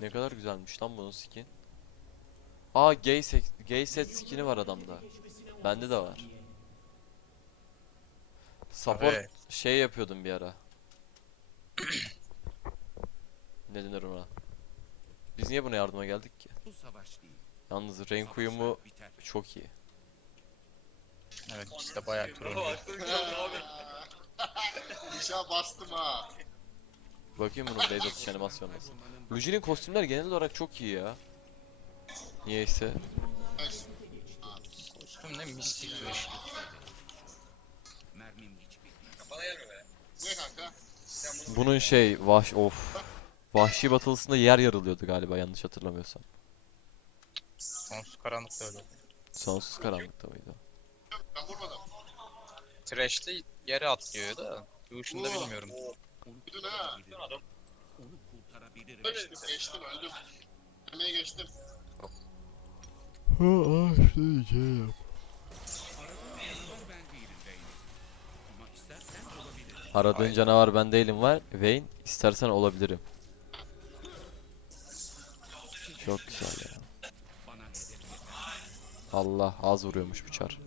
Ne kadar güzelmiş lan bunun skin. Aa gay, sek- gay set skin'i var adamda. Bende de var. Support Abi. şey yapıyordum bir ara. ne denir ona? Biz niye buna yardıma geldik ki? Bu savaş değil. Yalnız renk uyumu çok iyi. Evet de bayağı turuncu. İşe bastım ha. Bakayım bunun base atış animasyonu nasıl. Luigi'nin kostümleri genel olarak çok iyi ya. Niyeyse. Kostüm ne mistik bir şey. Mermim hiç bitmez. Ne kanka? Bunun şey vahş of. Vahşi batılısında yer yarılıyordu galiba yanlış hatırlamıyorsam. Sonsuz karanlık da öyle. Sonsuz karanlıkta mıydı? Trash'te yere atlıyor da. Duşunda Oo. Bilmiyorum. Gidin ha. Onu kurtarabilirim. Geçtim, geçtim, öldüm. Ölmeye geçtim. Ben değilim Beyni. Ama istersen olabilir. Aradığın canavar ben değilim var. Vayne istersen olabilirim. Çok güzel ya. Bana hedef yeter. Allah az vuruyormuş bu çar.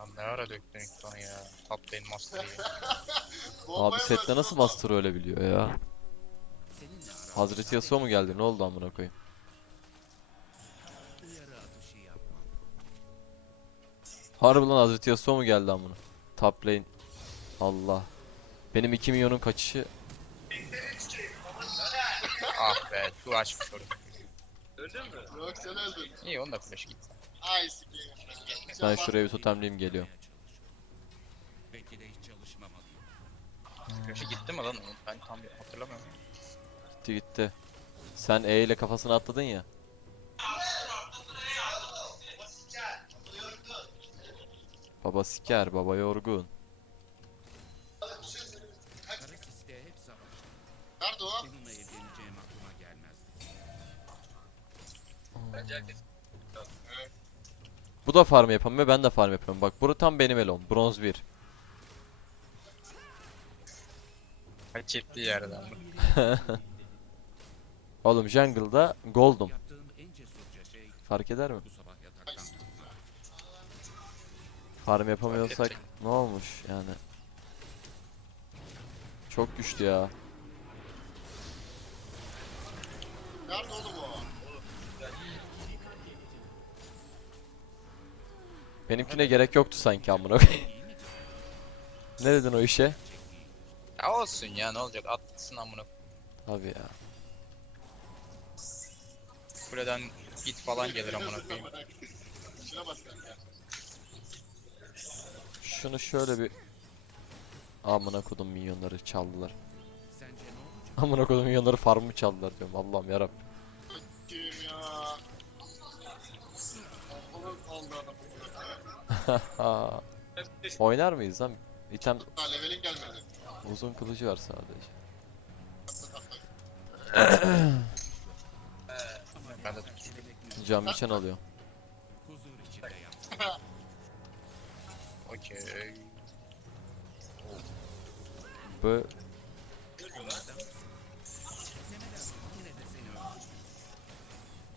Lan ne ara döktün ilk bana ya. Top lane master'ı ya. Abi sette nasıl master öyle biliyor ya? Hazreti Yasuo mu geldi? Ne oldu amına koyayım? Harbi lan Hazreti Yasuo mu geldi amına? Top lane. Allah. Benim 2 milyonun kaçışı ah be şu açmış orada. Yok sen öldün. İyi onun da flash gitti. Ay sikeyim. Ben şuraya bir totemleyeyim geliyor. Belki de hiç çalışmamalıyım. Gitti mi lan onun? Ben tam hatırlamıyorum. Gitti gitti. Sen E ile kafasına atladın ya. Baba siker, baba yorgun. Bu da farm yapamıyor, ben de farm yapıyorum. Bak buru tam benim elom. Bronz 1. Hak ettiği yerden. Oğlum jungle'da gold'um. Şey Fark eder mi? bu sabah yataktan çıkmak. Farm yapamıyorsak ne olmuş yani? Çok güçlü ya. Nerede oğlum Benimkine gerek yoktu sanki amına koyayım. Ne dedin o işe? Ya olsun ya ne olacak atlasın amına. Tabii ya. Kuleden git falan gelir amına koyayım. Şunu şöyle bir Amına kodum minyonları çaldılar. Sence ne olacak? Amına kodum minyonları farmı çaldılar diyorum. Allah'ım yarabbim. Oynar mıyız lan? İtem Daha levelin gelmedi. uzun kılıcı var sadece. Ben de. Cam biçen alıyor. Okey. Öldürdüm.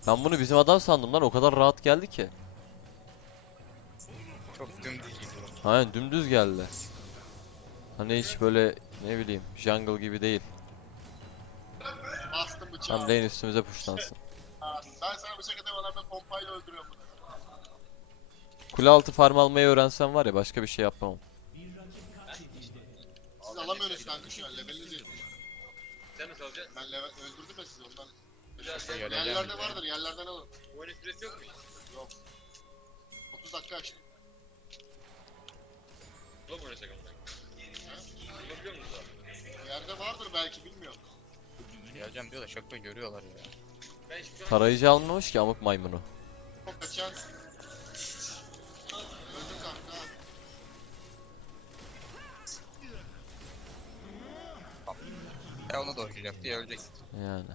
ben bunu bizim adam sandım lan. O kadar rahat geldi ki. Dümdüz gidiyor. Aynen dümdüz geldi. Hani hiç böyle ne bileyim jungle gibi değil. Bastım bıçağı. Tam lane üstümüze pushlansın. Ha, Ben sana bıçak edemem ben pompayla öldürüyorum bunu. Kule altı farm almayı öğrensem var ya başka bir şey yapmam. Siz alamıyorsunuz kanka şu an leveliniz. Sen nasıl alacaksın? Ben level öldürdüm ya sizi ondan. Yerlerde vardır yerlerden alın. Oyunun süresi yok mu? Yok. 30 dakika açtım. Zor mu oynayacak ama? Yapabiliyor musun abi? Yerde vardır belki bilmiyorum. Geleceğim diyor da şaka görüyorlar ya. Ben hiçbir zaman Tarayıcı almamış ki amık maymunu. Çok kaçan. Kanka. Ya onu da oynayacak diye ölecek. Yani.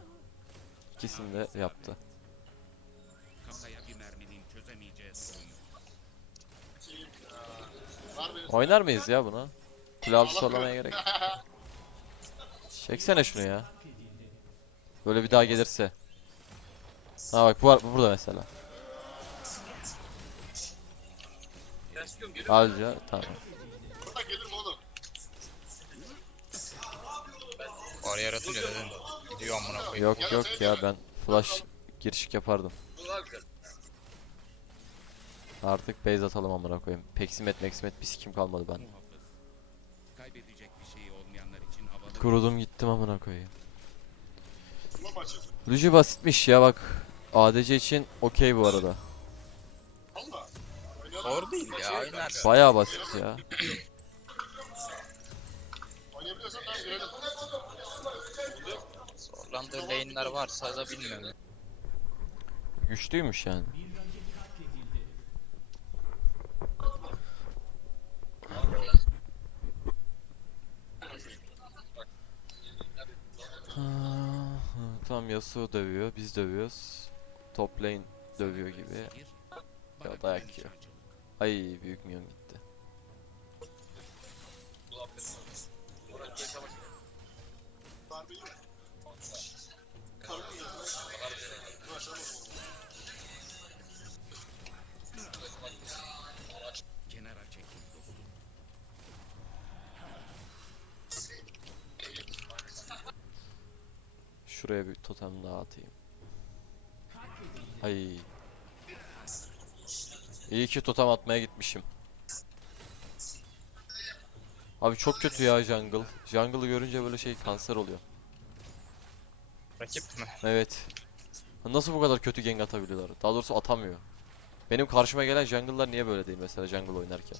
İkisini de yaptı. Oynar mıyız ya bunu? Kule altı gerek. Çeksene şunu ya. Böyle bir daha gelirse. Ha bak bu, var, bu burada mesela. Alca tamam. Burada gelirim oğlum. Var yaratınca dedim. Gidiyor amına koyayım. Yok yok ya ben flash girişik yapardım. Artık base atalım amına koyayım. Peksimet meksimet bir sikim kalmadı ben. Kaybedecek bir şey olmayanlar için havalı Kurudum gittim amına koyayım. Luigi basitmiş ya bak. ADC için okey bu arada. Zor değil ya oynarsın. Bayağı basit ya. Oynayabiliyorsan ben girelim. Zorlandığı lane'ler varsa da bilmiyorum. Güçlüymüş yani. Tamam Yasuo dövüyor, biz dövüyoruz. Top lane dövüyor gibi. Ya dayak yiyor. Ay büyük minyon Şuraya bir totem daha atayım. Ay. İyi ki totem atmaya gitmişim. Abi çok kötü ya jungle. Jungle'ı görünce böyle şey kanser oluyor. Rakip mi? Evet. Nasıl bu kadar kötü gank atabiliyorlar? Daha doğrusu atamıyor. Benim karşıma gelen jungle'lar niye böyle değil mesela jungle oynarken?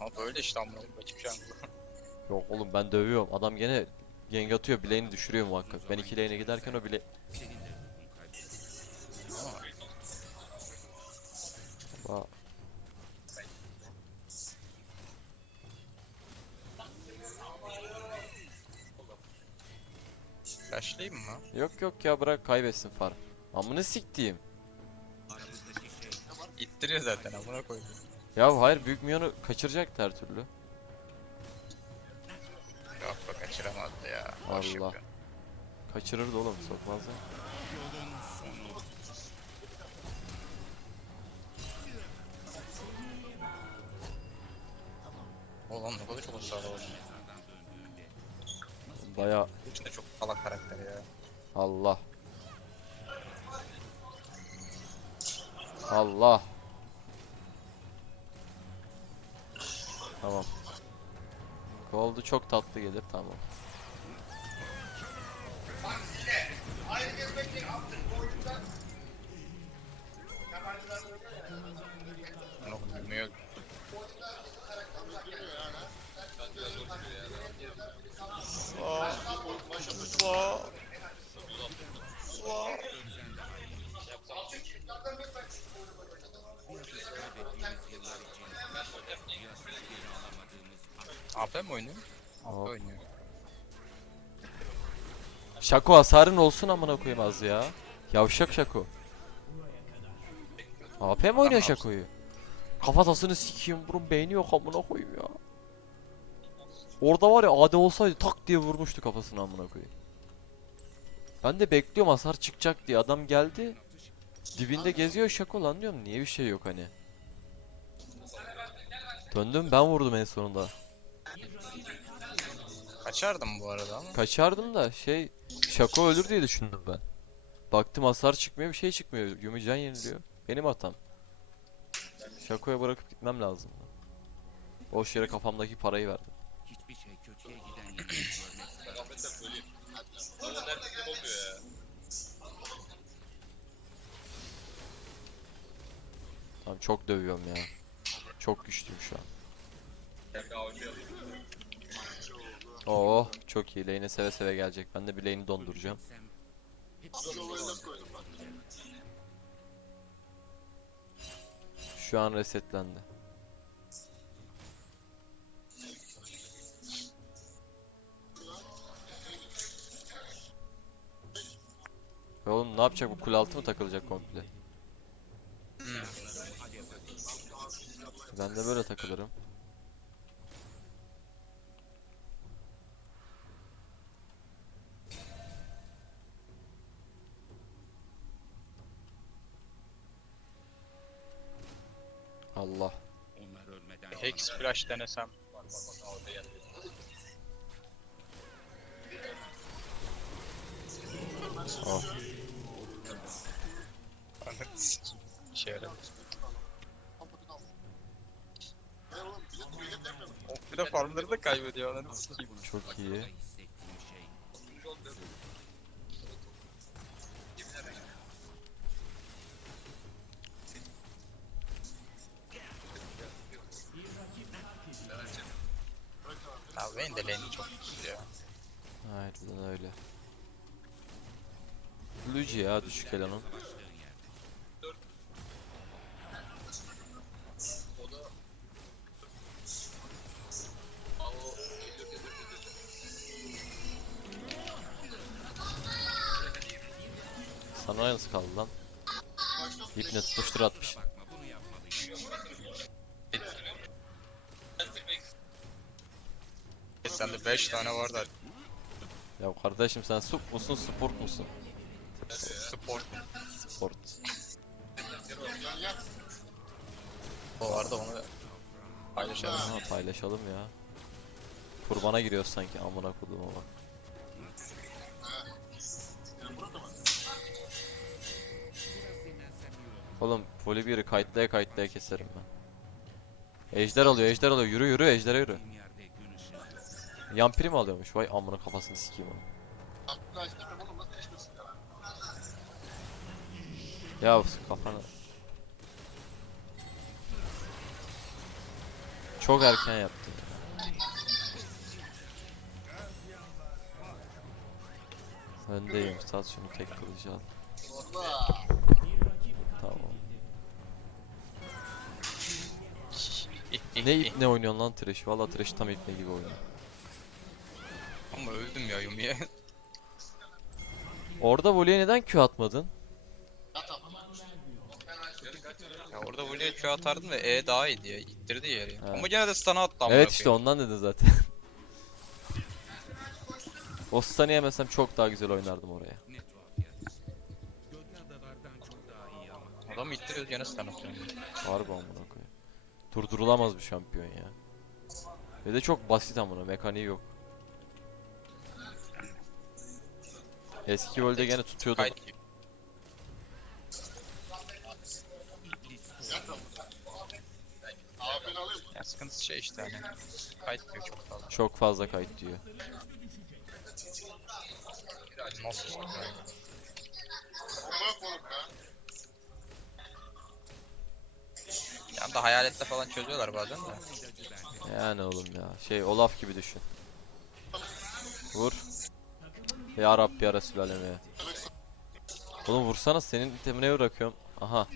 Ama böyle işte amına. Rakip an. Yok oğlum ben dövüyorum. Adam gene gank atıyor, bileğini düşürüyor muhakkak. Ben iki lane'e giderken o bile... Ba- Flashlayayım mı? Yok yok ya bırak kaybetsin farm. Amını siktiğim. Şey İttiriyor zaten amına koyayım. Ya hayır büyük minyonu kaçıracak her türlü. Boş Allah. yapıyor. Kaçırırdı oğlum sokmaz ya. yolun sonu. Oğlum ne kadar çok hasarı var. Baya Bu içinde çok salak karakter ya. Allah. Allah. Tamam. Oldu çok tatlı gelir tamam. Amına koyayım bilmiyor. kaybettiğimiz yıllar için biraz geri alamadığımız AP mi oynuyor? AP Hop. oynuyor. Şako hasarın olsun amına koyayım az ya. Yavşak Şako. AP mi oynuyor. Şako'yu? Kafatasını sikeyim bunun beyni yok amına koyayım ya. Orada var ya AD olsaydı tak diye vurmuştu kafasını amına koyayım. Ben de bekliyorum hasar çıkacak diye adam geldi. Dibinde geziyor Şako lan diyorum niye bir şey yok hani. Döndüm ben vurdum en sonunda. Kaçardım bu arada ama. Kaçardım da şey Şako ölür diye düşündüm ben. Baktım hasar çıkmıyor bir şey çıkmıyor. Yumican yeniliyor. Benim hatam. Şako'ya bırakıp gitmem lazım. Boş yere kafamdaki parayı verdim. hiçbir şey kötüye giden yeri görmek. Tamam çok dövüyorum ya. Çok güçlüyüm şu an. Oo çok iyi. Lane'e seve seve gelecek. Ben de bir lane'i donduracağım. Şu an resetlendi. Ya Oğlum ne yapacak bu kule altı mı takılacak komple? Ben de böyle takılırım. Tek splash denesem. Oh. İşe yaradı. Bir de farmları da kaybediyor. Çok iyi. Eleman. Savaştığın yerde. Sana nasıl kaldı lan? İpne tutuştur atmış. Yapmalıyım. Sende 5 tane var da Ya kardeşim sen sup musun sport musun? Sport Sport. O vardı onu paylaşalım. Aha, paylaşalım ya. Kurbana giriyoruz sanki amına koduğuma bak. Oğlum Volibear'ı kayıtlaya kayıtlaya keserim ben. Ejder alıyor ejder alıyor yürü yürü ejdere yürü. Yampiri mi alıyormuş? Vay amına kafasını sikeyim onu. Abdullah istemiyorum oğlum nasıl değiştirsin ya? Ya kafana. Çok erken yaptın. ya. Öndeyim. Sat şunu tek kılıcı al. Tamam. Ne ip ne oynuyorsun lan Thresh? Valla Thresh tam ipne gibi oynuyor. Ama öldüm ya Yumi'ye. Orada voleye neden Q atmadın? Yat abi. ya orada Voli'ye Q atardım ve E daha iyi diye ittirdi yeri. Ha. Ama gene de stun'a attı amına Evet işte ondan dedin zaten. o stun'ı yemesem çok daha güzel oynardım oraya. Ama. Adamı ittiriyoruz gene stun atıyor. Harbi amına koyayım. Durdurulamaz bir şampiyon ya. Ve de çok basit amına mekaniği yok. Eski World'de gene tutuyordu. Kayıt gibi. Abi beni alayım mı? Ya sıkıntısı şey işte hani. Kayıt diyor çok fazla. Çok fazla kayıt diyor. Nasıl işte? Yani da hayalette falan çözüyorlar bazen de. Yani oğlum ya. Şey Olaf gibi düşün. Vur. Ya Rabbi ya Resulalem ya. Oğlum vursana senin itemine bırakıyorum. Aha.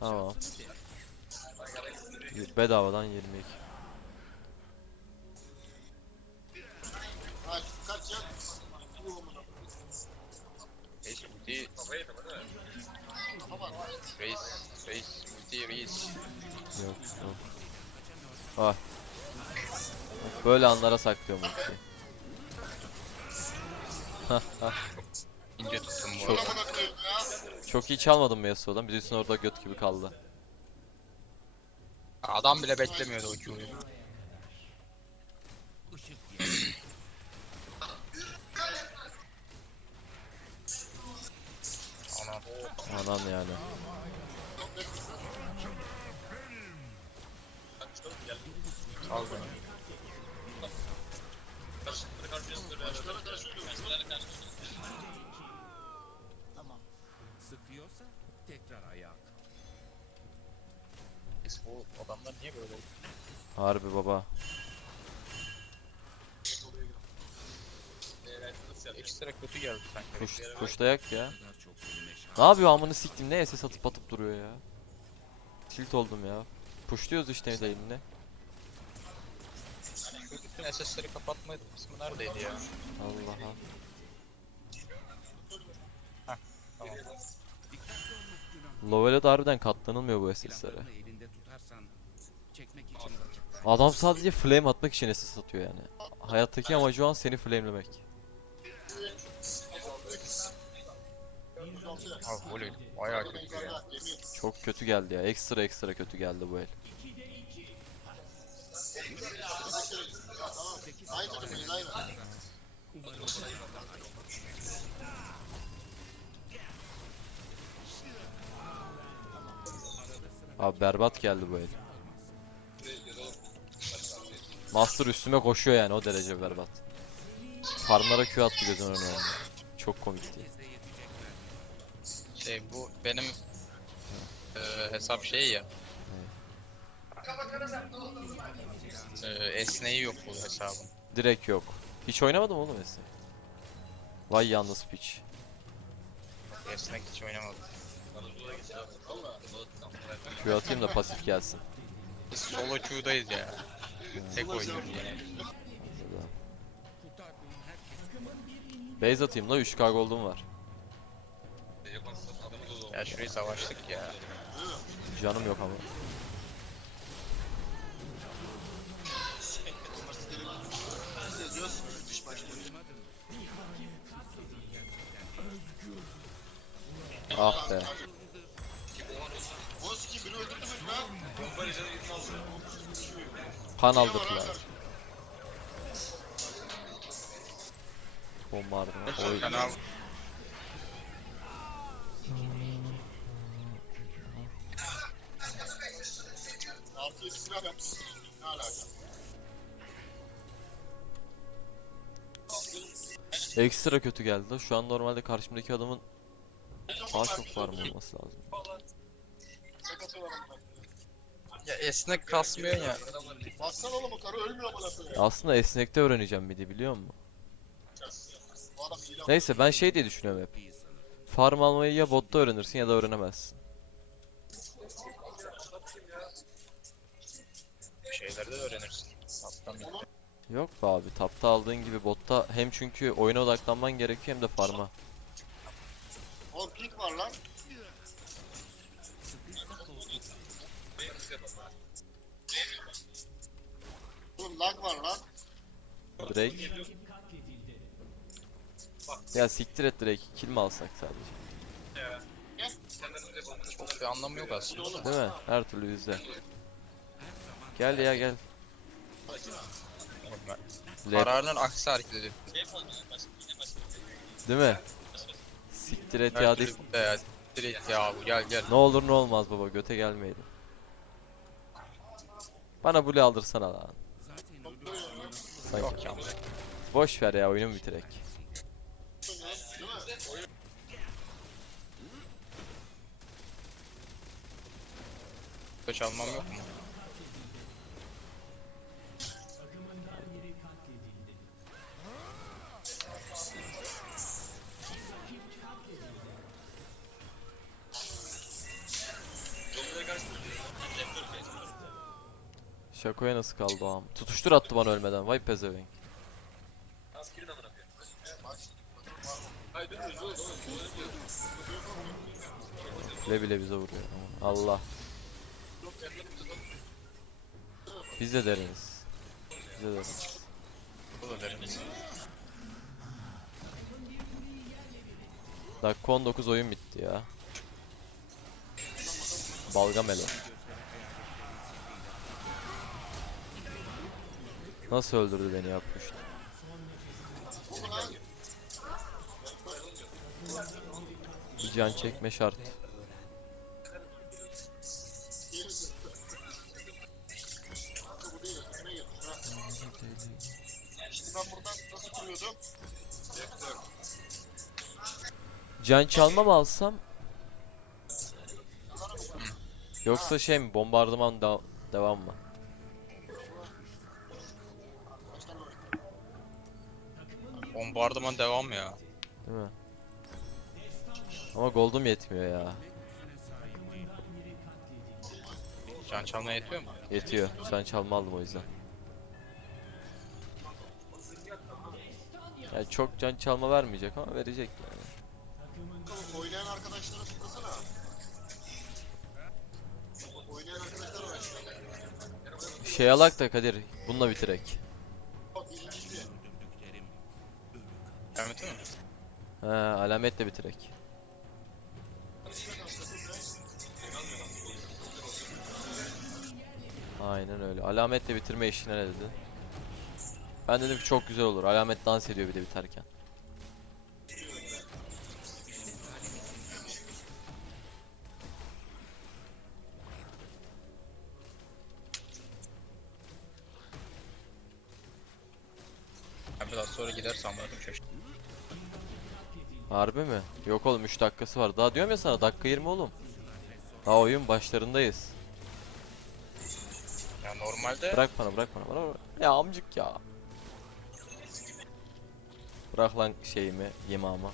Tamam. Bedavadan 22. Ha kaç ya? Bu amına. Reis ulti. Reis. Reis. Ulti reis. Yok yok. Ah. Böyle anlara saklıyorum hah. İnce tuttum bu Çok- arada. Çok iyi çalmadın mı Yasuo'dan? Bir üstüne orada göt gibi kaldı. Adam bile beklemiyordu o Q'yu. Işık yer. Ana. Anan yani. Al beni. Biz bu adamlar niye böyle? Harbi baba. Ekstra kötü geldi sanki. Kuş, kuşlayak ya. Ne yapıyor amını siktim ne SS atıp atıp duruyor ya. Tilt oldum ya. Pushluyoruz işte elimle. Bütün SS'leri kapatmaydı kısmı neredeydi ya? Allah'a. Tamam. Günah. Lovel'e de harbiden katlanılmıyor bu SS'lere. Adam sadece flame atmak için SS atıyor yani. Hayattaki amacı o an seni flamelemek. Abi voley bayağı kötü ya. Yukarıda Emir. Çok kötü geldi ya. Ekstra ekstra kötü geldi bu el. Abi berbat geldi bu el. Master üstüme koşuyor yani o derece berbat. Farmlara Q attı gözümün önüne. Çok komikti. Şey bu benim eee, hesap şey ya. Eee esneği yok bu hesabın. Direkt yok. Hiç oynamadım oğlum Esin. Vay yalnız piç. Esnek hiç oynamadım. Q atayım da pasif gelsin. Biz solo queue'dayız ya. Tek yani. Base atayım da 3k gold'um var. Ya şurayı savaştık ya. Canım yok ama. Ah be. Kan aldırdılar. Bombardı. Oy. Ekstra kötü geldi. Şu an normalde karşımdaki adamın daha çok farm olması lazım. Ya esnek kasmıyor ya. Bassana oğlum o karı ölmüyor amına koyayım. Aslında esnekte öğreneceğim bir de biliyor musun? Bu adam hile Neyse ben şey diye düşünüyorum hep. Farm almayı ya botta öğrenirsin ya da öğrenemezsin. Şeyleri de öğrenirsin. Bir Yok be abi tapta aldığın gibi botta hem çünkü oyuna odaklanman gerekiyor hem de farma. Oğlum pink var lan. Oğlum lag var lan. Drake. Ya siktir et Drake. Kill mi alsak sadece? çok bir anlamı yok aslında. Değil mi? Her türlü bizde. Gel ya gel. Lep, Kararının aksi hareket ediyor. değil mi? Siktir et ya değil. ya. Direkt ya gel gel. Ne olur ne olmaz baba göte gelmeyelim. Bana blue aldırsana lan. Sanki. Boş ver ya oyunu bitirek. Kaç almam yok mu? Nasıl kaldı o am? Tutuştur attı bana ölmeden. Vay pezevenk. Bile bile bize vuruyor. Allah. Biz de deriniz. Biz de deriniz. Dakika 19 oyun bitti ya. Balgamelo. Nasıl öldürdü beni yapmıştı. Bir can çekme şart. Can çalma mı alsam? Yoksa şey mi bombardıman da devam mı? Bombardıman devam ya. Değil mi? Ama gold'um yetmiyor ya. Can çalmaya yetiyor mu? Yetiyor. Can çalma aldım o yüzden. Yani çok can çalma vermeyecek ama verecek yani. Oynayan arkadaşlara tıklasana. Oynayan arkadaşlar var. Şey alak da Kadir. Bununla bitirek. Ha, alametle bitirek. Aynen öyle. Alametle bitirme işine ne dedi? Ben dedim ki çok güzel olur. Alamet dans ediyor bir de biterken. Harbi mi? Yok oğlum 3 dakikası var. Daha diyorum ya sana dakika 20 oğlum. Daha oyun başlarındayız. Ya normalde Bırak bana bırak bana bana. Ya amcık ya. Bırak lan şeyimi yemağıma.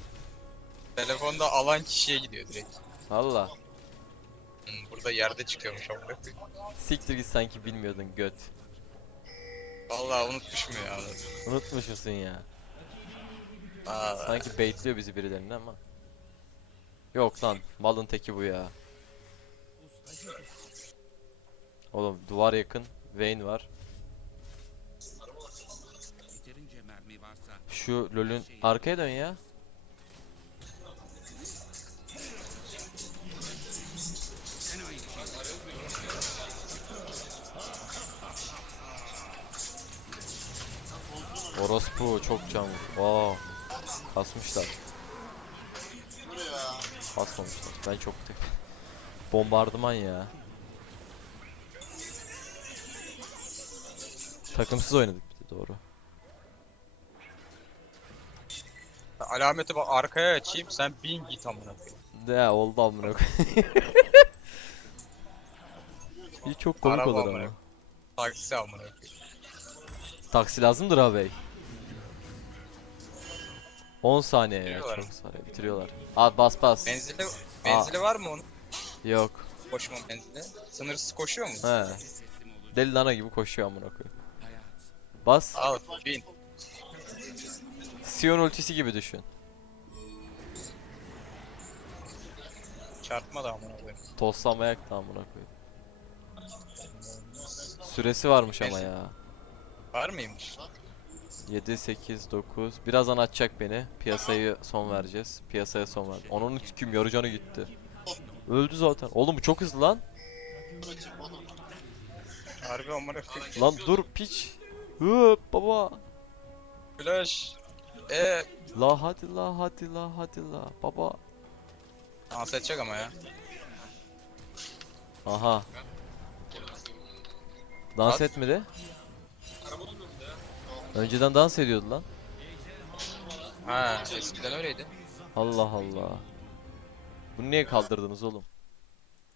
telefonda alan kişiye gidiyor direkt. Valla. Hmm, burada yerde çıkıyormuş koyayım. Siktir git sanki bilmiyordun göt. Vallahi unutmuşum ya. Unutmuş musun ya? Sanki baitliyor bizi birilerine ama. Yok lan malın teki bu ya. Oğlum duvar yakın. Vayne var. Şu lolün arkaya dön ya. Orospu çok can vur. Kasmışlar. Basmamışlar. Ben çok tek. Bombardıman ya. Takımsız oynadık bir de doğru. alameti bak arkaya açayım sen bin git amına. De oldu amına. İyi çok komik Araba olur amına ama. koyayım. Taksi amına. Taksi lazımdır abi. 10 saniye ya Bitiriyorlar çok saniye bitiriyorlar. Abi bas bas. Menzili menzili var mı onun? Yok. Koşma menzili. Sınırsız koşuyor mu? He. Deli dana gibi koşuyor amına koyayım. Bas. Al bin. Sion ultisi gibi düşün. Çarpma da amına koyayım. Toslamayak da amına koyayım. Süresi varmış ama Neyse. ya. Var mıymış? 7, 8, 9. Birazdan açacak beni. Piyasayı son vereceğiz. Piyasaya son ver. Onun tüküm yarı canı gitti. Öldü zaten. Oğlum bu çok hızlı lan. Harbi amına koyayım. Lan dur piç. Hı baba. Flash. Eee. La hadi la hadi la hadi la baba. Dans edecek ama ya. Aha. Dans At. etmedi. Önceden dans ediyordu lan. Ha eskiden öyleydi. Allah Allah. Bunu niye kaldırdınız oğlum?